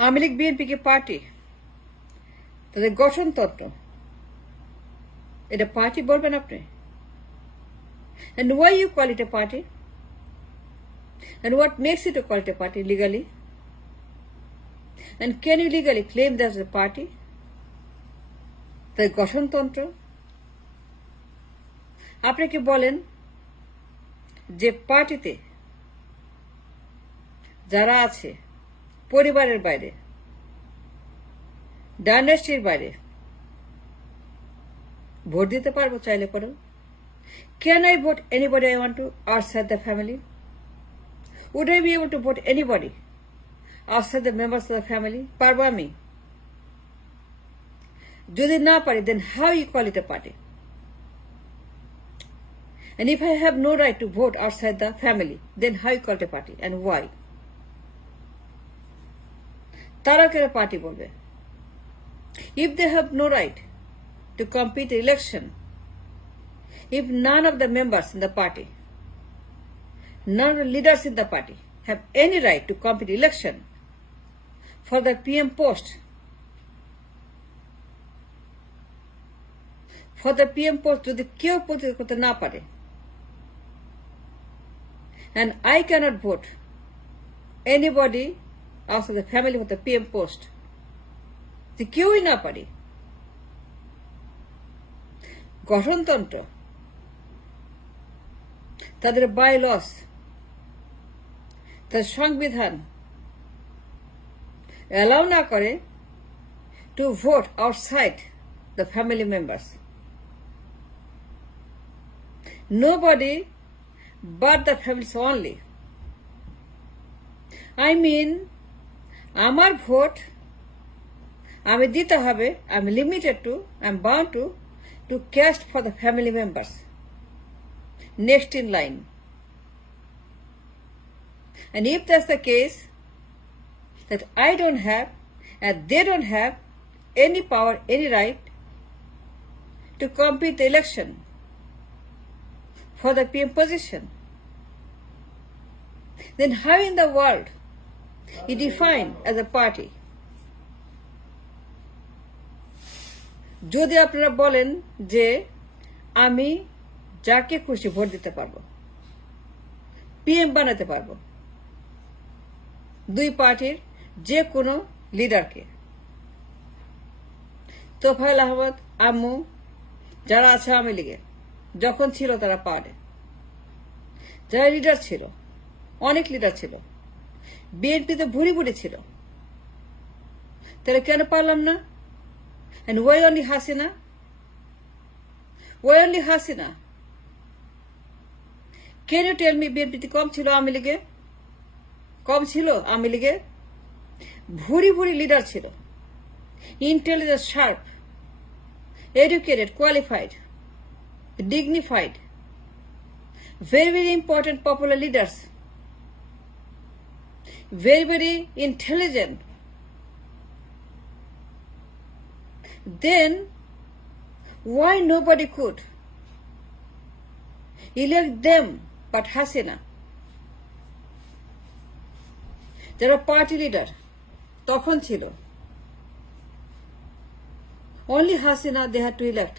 আওয়ামী League BNP party, তাদের গঠনতন্ত্র, এটা পার্টি বলবেন আপনি? And why you call it a party? And what makes it to call it a party legally? And can you legally claim that as a party? তাদের গঠনতন্ত্র আপনি কি বলেন যে পার্টিতে যারা আছে পরিবারের বাইরে, ডাইনাস্টির বাইরে ভোট দিতে পারবো চাইলে পরেও? Can I vote anybody I want to outside the family? Would I be able to vote anybody outside the members of the family? পারবো আমি? যদি না পারি, then how you call it a party? And if I have no right to vote outside the family, then how you call it a party and why? তারা কেন পার্টি বলবে? If they have no right to compete in election, if none of the members in the party, none of the leaders in the party have any right to compete election for the PM post, for the PM post যদি কেউ প্রতিনিধিত্ব করতে না পারে, and I cannot vote anybody outside the family for the PM post, যদি কেউই না পারি, গঠনতন্ত্র তাদের বাইলস, তাদের সংবিধান অ্যালাউ না করে to vote outside the family members. Nobody but the families only. I mean, আমার ভোট আমি দিতে হবে, I'm limited to, I'm bound to cast for the family members next in line. And if that's the case, that I don't have and they don't have any power, any right to compete the election for the PM position, then how in the world is defined as a party? যদি আপনারা বলেন যে আমি যাকে খুশি ভোট দিতে পারবো, পিএম বানাতে পারবো, দুই পার্টির যে কোনো লিডারকে, তোফায়েল আহমেদ, আম্মু, যারা আছে আওয়ামী লীগে যখন ছিল তারা পারে, যারা লিডার ছিল, অনেক লিডার ছিল, বিএনপিতে ভুরি ভুরি ছিল, তাহলে কেন পারলাম না? And why only Hasina? Why only Hasina? Can you tell me বিএনপিতে কম ছিল আওয়ামী লীগে? কম ছিল আওয়ামী লীগে? ভুরি ভুরি লিডার ছিল, intelligent, sharp, educated, qualified, dignified, very, very important popular leaders, very, very intelligent. Then why nobody could elect them but Hasina? যারা party leader তখন ছিল, only Hasina they had to elect.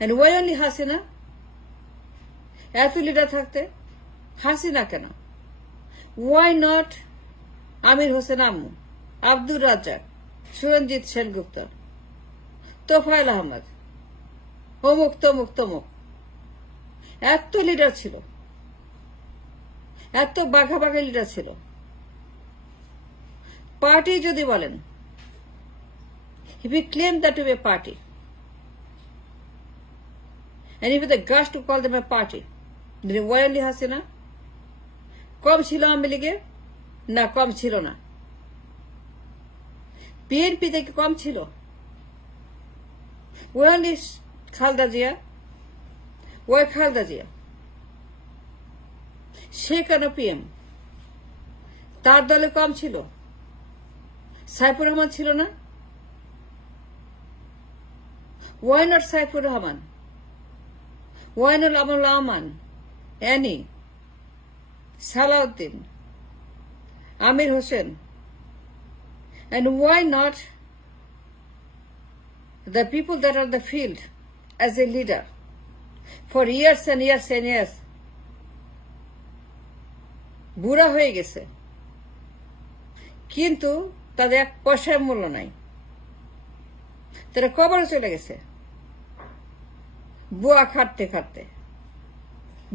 And why only Hasina? এত লিডার থাকতে হাসিনা কেন? Why not Amir হোসেন আম্মু, আব্দুর রাজ্জাক, সুরঞ্জিত সেনগুপ্ত, তোফায়েল আহমেদ, অমুক তমুক তমুক? এত লিডার ছিল, এত বাঘা বাঘা লিডার ছিল। পার্টি যদি বলেন, if we claim that to be a party, and if the guts to call them a party, then why only Hasina? কম ছিল আওয়ামী লীগে? না, কম ছিল না। বিএনপি থেকে কম ছিল? why only Khaleda Zia? why খালেদা জিয়া? সে কেন পিএম? তার দলে কম ছিল? সাইফুর রহমান ছিল না? why not Saifur Rahman? why not Amal Rahman, Annie, Salauddin, Amir Hossain, And why not the people that are in the field as a leader for years and years and years বুড়া হয়ে গেছে, কিন্তু তাদের এক পয়সার মূল্য নাই, তারা কবরে চলে গেছে বুয়া খাটতে খাটতে,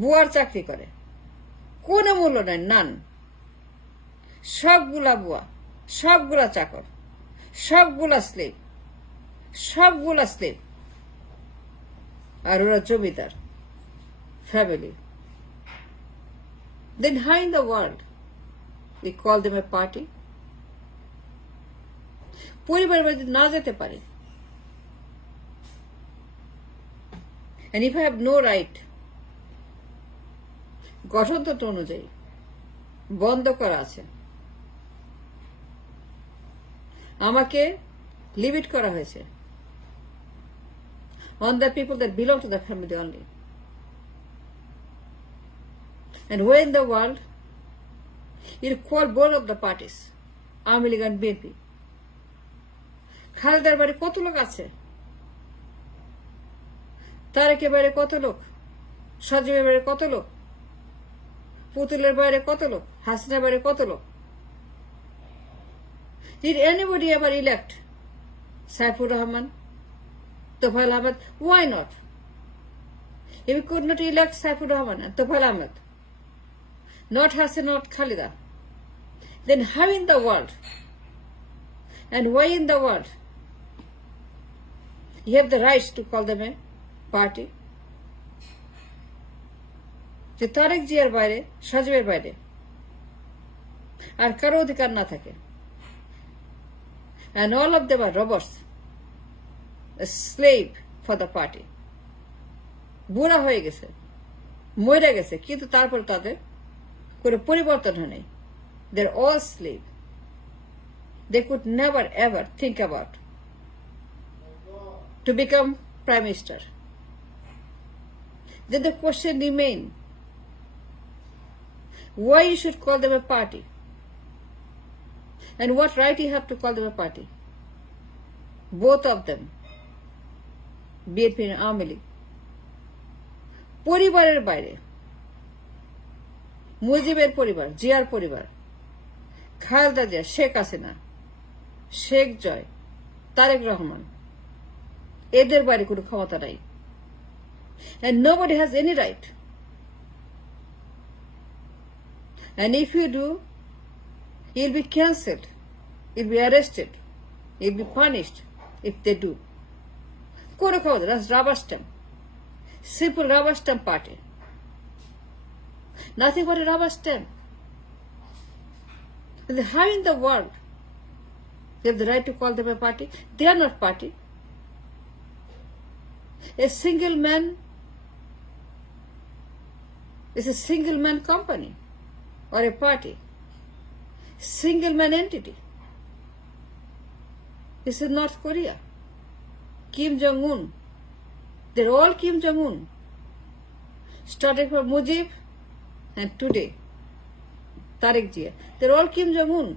বুয়ার চাকরি করে, কোনো মূল্য নাই, নান। সবগুলা বুয়া, সবগুলা চাকর, সবগুলা স্লেভ, সবগুলা স্লেভ, আর ওরা জমিদার family. Then how in the world we call them a party? পরিবার বাড়িতে না যেতে পারে, and if I have no right, গঠনতন্ত্র অনুযায়ী বন্ধ করা আছে, আমাকে লিমিট করা হয়েছে on the people that belong to the family only. And where in the world you call both of the parties, Aওয়ামী লীগ and BNP? খালেদার বাড়ি কত লোক আছে, তারেকের বাইরে কত লোক, সজীবের বাইরে কত লোক, পুতুলের বাইরে কত লোক, হাসিনার বাইরে কত লোক? Did anybody ever elect Saifur Rahman, Tofail Ahmed? Why not? If we could not elect Saifur Rahman and Tofail Ahmed, not Hassan, not Khalida, then how in the world and why in the world you have the right to call them a party? যে তারেক জিয়ার বাইরে, সজীবের বাইরে আর কারো অধিকার না থাকে, and all of them are robbers, a slave for the party. বুড়া হয়ে গেছে, মরে গেছে, কিন্তু তারপর তাদের কোনো পরিবর্তন হয় নাই। They're all slave. They could never ever think about to become prime minister. Then the question remains, why you should call them a party? And what right you have to call them a party? Both of them, BNP and Aওয়ামী লীগ, পরিবারের বাইরে মুজিবের পরিবার, জিয়ার পরিবার, খালেদা জিয়া, শেখ হাসিনা, শেখ জয়, তারেক রহমান, এদের বাইরে কোনো ক্ষমতা নাই। And nobody has any right. And if you do, you'll be cancelled, you'll be arrested, you'll be punished if they do. কোনো ক্ষমতা, that's rubber stamp. Simple rubber stamp party. Nothing but a rubber stamp. And how in the world they have the right to call them a party? They are not party. A single man is a single man company or a party, single man entity. This is North Korea, Kim Jong-un. They're all Kim Jong-un, starting from Mujib and today Tareq Jia. They're all Kim Jong-un,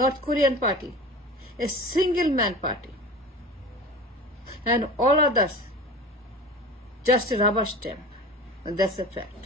North Korean party, a single man party, and all others just a rubber stamp, and that's a fact.